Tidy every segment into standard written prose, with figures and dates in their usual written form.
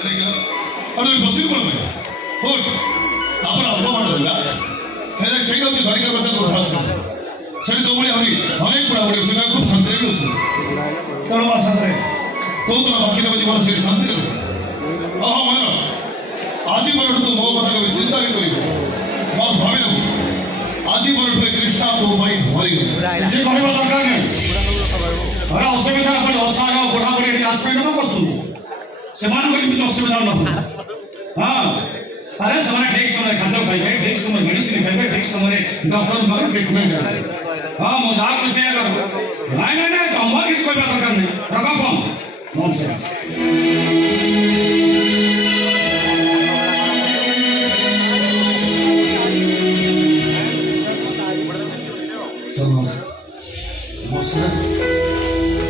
ಅದು ಬಸ್ಸಿಗೆ ಬರ್ಬೇಕು ಹೋಗಿ आपण अल्प मांडला हे सगळं होते बारीक बसा तो त्रास सगळे तो म्हणे आम्ही अनेक पुढापुढे सगळं खूप संतलेलं होतं तर असा आहे तो तर बाकी लोकांची मला सगळे संतलेलं अहो म्हणा आजी बरोबर तो भाऊ बघा चिंता नाही करीत बस भावे नको आजी बरोबर कृष्णा तो बाई मरी गई जे କହିବା ଦରକାର ନାହିଁ ଘରେ ଅସୁବିଧା ପଡି ଅସହାୟ ବୁଢାବୁଢୀ ଏଠି ଆଶ୍ରୟ ନେବା କରୁଛନ୍ତି ସେମାନଙ୍କ କିଛି ଅସୁବିଧା ନ ହଉ ହଁ अरे समय ठीक समय खाद्य खाइबे ठीक समय मेडिसिन खाइबे ठीक समय डॉक्टर मारे ट्रीटमेंट है हां मजाक में से कर नहीं नहीं नहीं तुम किस कोई बात करने रखा फोन फोन से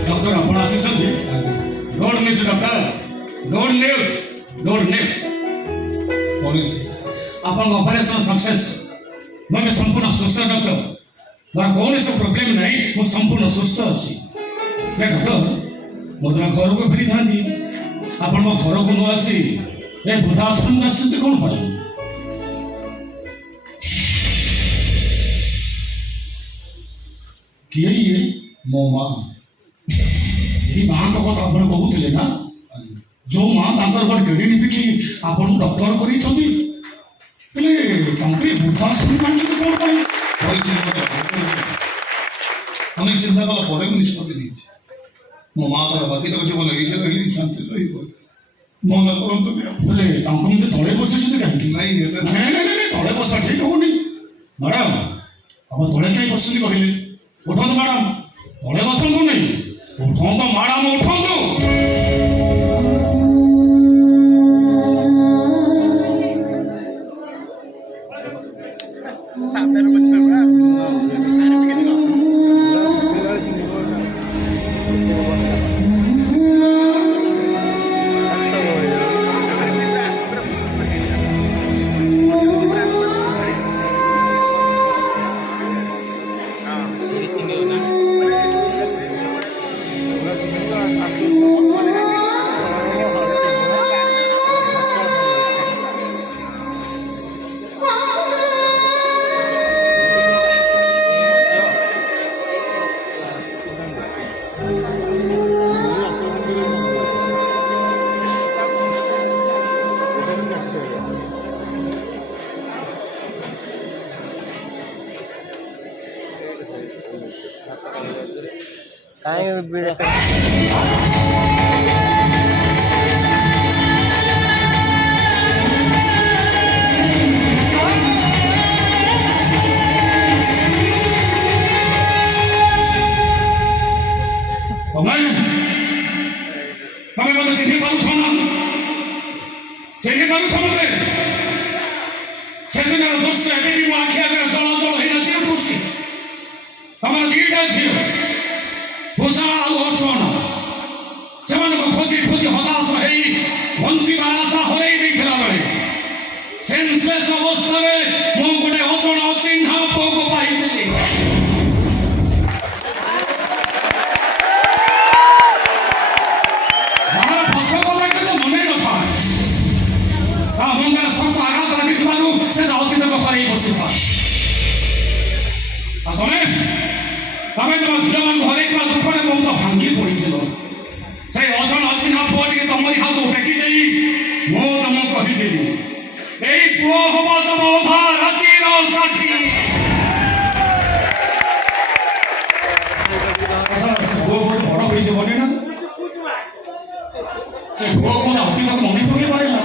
डॉक्टर अपन आसीछन्ती good news doctor good news आपन ऑपरेशन सक्सेस मैं संपूर्ण सुस्थ डॉक्टर मोर कौन सा प्रॉब्लम नहीं मो संपूर्ण सुस्थ अछि मैं डॉक्टर मोदरा घर को फेरी थांदी आपन मो घर को न आसी ए वृद्धाश्रम निश्चित कोन पाई किए ये मो मां ही मां को कथा आपन कहउतले ना जो मां तांकर बड केडी निपिकी आपन डॉक्टर करी छथि पहले कंप्लीट वृद्धाश्रम पांच कोन पाई अनेक चिंता कला परे निष्पत्ति नीचे मो मां तर बाकी तो जीवन एठे रहली शांति रही मन करंतु पहले तांको मते तळे बसे छथि काहे नहीं नहीं तळे बसा ठीक होनी मैडम अब तळे काई बसली कहले उठो मैडम तळे बसंतु नहीं उठो तो मैडम उठो तो काय बीड़ा तमे मते सिखि पाउ छना मते सेदिन दोष एबे भी आखिया कर चलाचल हेना चिउटुछि हमरा दीटा छियो भूषा आउ हर्षण सेमान को खोजी खोजी हताश हेई वंशी आशा हरेई देखला बळे सेंसलेस अवस्था मो गोटे अचण अचिन्ह पोक पाइतली तमें तुम झील मान घर दुखने बहुत भांगी पड़ी से अचन अच्छी पुआ टे तुमरी हाथ टेकी दे मो तुम कही पुआ हम तुम अधा राति साथी पुआ बहुत बड़ हो ना से पुआ को अति तक मन पकई पारा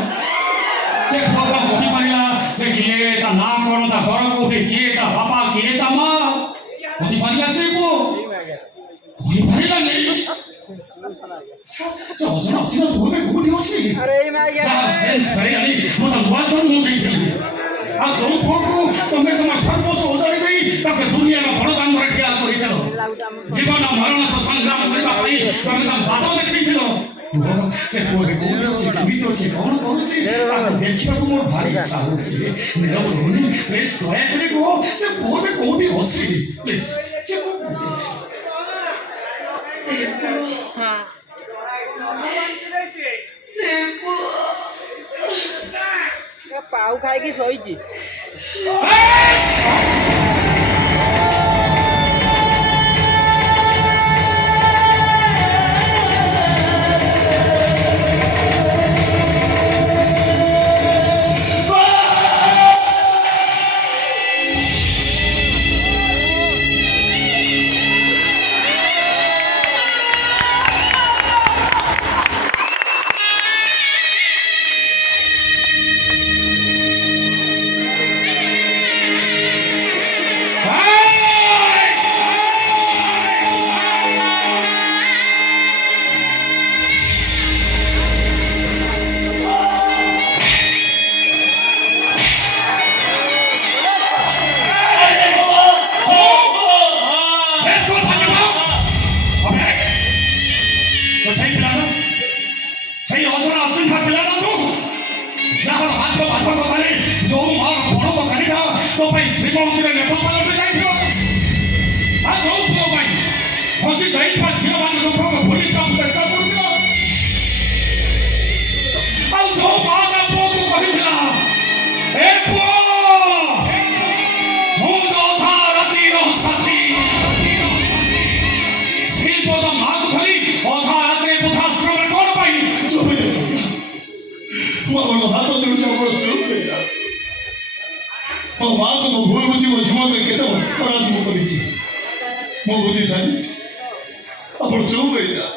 से पुआ को कही पारा से किए ता ना कौन ता घर कौटे किए ता बापा किए ता माँ कही पारा से को कही पारा नहीं अजन अच्छी ना पुआ में कोठी अछि अरे जा सेंस करे अनि म त वाचन म देखिली आ जो पुआ को तमे तुम सर्वस्व उजाड़ी देई ताके दुनिया में बड़ दान रे ठिया करी देलो जीवन मरण से संग्राम करबा पई तमे त बाटो देखिथिलो से पुआ को अछि केमितो अछि कोन करूछि आ देखिया को मोर भारी इच्छा होछि नीरव रोनी प्लीज दया करे को से पुआ में कोठी अछि प्लीज से कोठी अछि से पुआ हां से पुआ କାଉ ଖାଇକି ଶୋଇଛି। ଶ୍ରୀମନ୍ଦିର ନେତା ପାଲଟି ଯାଇଥିବ ଆଉ ଯୋଉ ପୁଅ ପାଇଁ ହଜି ଯାଇଥିବା ଝିଅମାନେ ଲୋକଙ୍କୁ ଭୁଲିଯିବାକୁ ଚେଷ୍ଟା କରୁଥିବ ଆଉ ଯୋଉ ମା ତା ପୁଅକୁ କହିଥିଲା ଏ ପୁଅ ମୁଁ ତ ଅଧା ରାତିର ସାଥୀ ସେଇ ପୁଅ ତା ମାଆକୁ ଧରି ଅଧା ରାତିରେ ବୃଦ୍ଧାଶ୍ରମରେ କଣ ପାଇଁ ଚୁପ ମୋ ହାତ ଯୋଡୁଛି ଆପଣ ଚୁପ ମୋ ମାଆକୁ ମୁଁ ଭୁଲ ବୁଝି ମୋ ଝିଅ ପାଇଁ କେତେ ଅପରାଧ ମୁଁ କରିଛି ମୁଁ ବୁଝି ସାରିଛି ଆପଣ ଚୁପ ହେଇଯା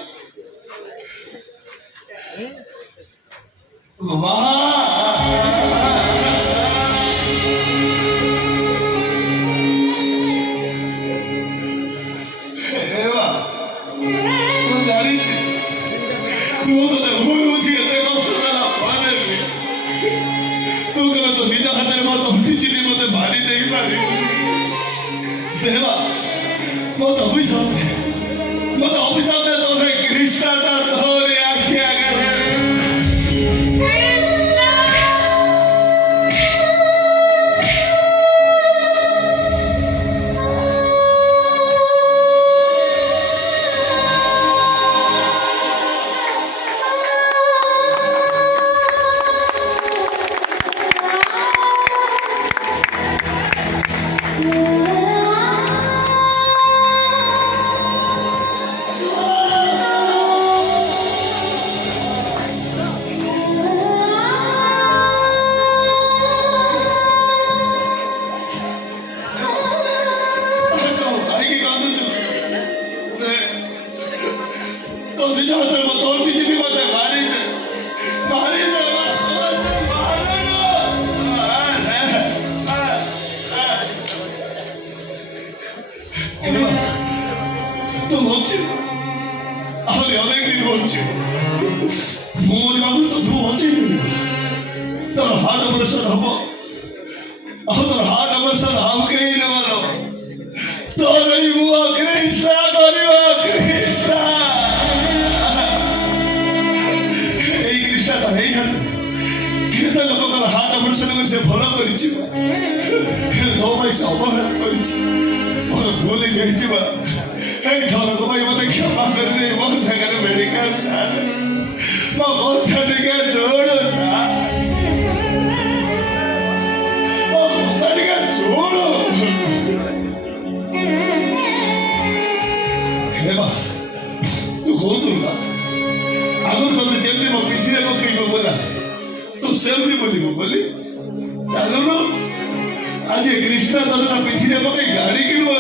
ମା ମୁଁ ଜାଣିଛି ମୁଁ ତତେ ଭୁଲ ବୁଝି ଏତେ କଷ୍ଟ ଦେଲା ପରେ ତୁ କେବେ ତ ନିଜ ହାତରେ ମତେ ଚିନି ମତେ ମାରି ଦେଇପାରିବୁ ଦେବା ମତେ ଅଭିଶାପ ଦେ ତୋରେ କୃଷ୍ଣଟା ତୋରି ଆଖି ଆଗରେ ଆହୁରି ଅନେକ ଦିନ ବଞ୍ଚୁ ମୁଁ ମରିବାକୁ ତ ତୁ ବଞ୍ଚେଇଦେବି ତୋର ହାର୍ଟ ଅପରେସନ ହବ ଆଉ ତୋର ହାର୍ଟ ଅପରେସନ ଆଉ କେହି ନେବାର ତୋର ହିଁ ମୁହ କୃଷ୍ଣ କରିବ କୃଷ୍ଣ ଏଇ କୃଷ୍ଣ ତ ହେଇଗଲା କେତେ ଲୋକଙ୍କର ହାର୍ଟ ଅପରେସନ କରି ସେ ଭଲ କରିଛି ତୋ ପାଇଁ ସେ ଅବହେଳା କରିଛି ମୋର ଭୁଲ ହେଇଯାଇଥିବା এই ধরক ভাই মতো ক্ষমা করে দে মো জায়গায় মেডিকেল চাল মো কথা টিকে জোড় যা মো কথা টিকে জোড় হেবা তু কৌতুল না আগর তোতে যেমনি মো পিঠিরে বসাইব বলা তু সেমনি বলিব বলি চালুন আজ কৃষ্ণ তোতে পিঠিরে বসাই গাড়ি কিনব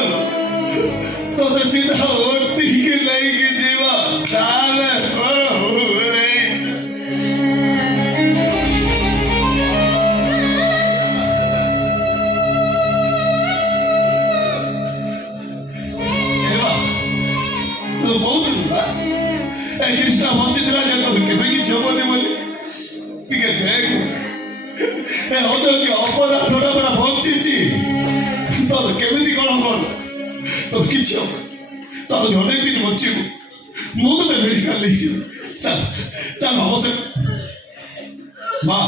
তোতে सीधा ओटी के लेके जीवा डाल हो रे एवा तो बहुत ना ए कृष्ण बंचित राजा तो केबे कि छबने बोली ठीक है देख ए होतो कि अपराधटा बड़ा बंचिची तो केमिति कोन होल তোর কিছু হবে তাহলে অনেক দিন বঞ্চিব ମୁଁ ତତେ ମେଡିକାଲ ନେଇଯିବି ଚାଲ ଚାଲ ଅବଶ୍ୟ ମା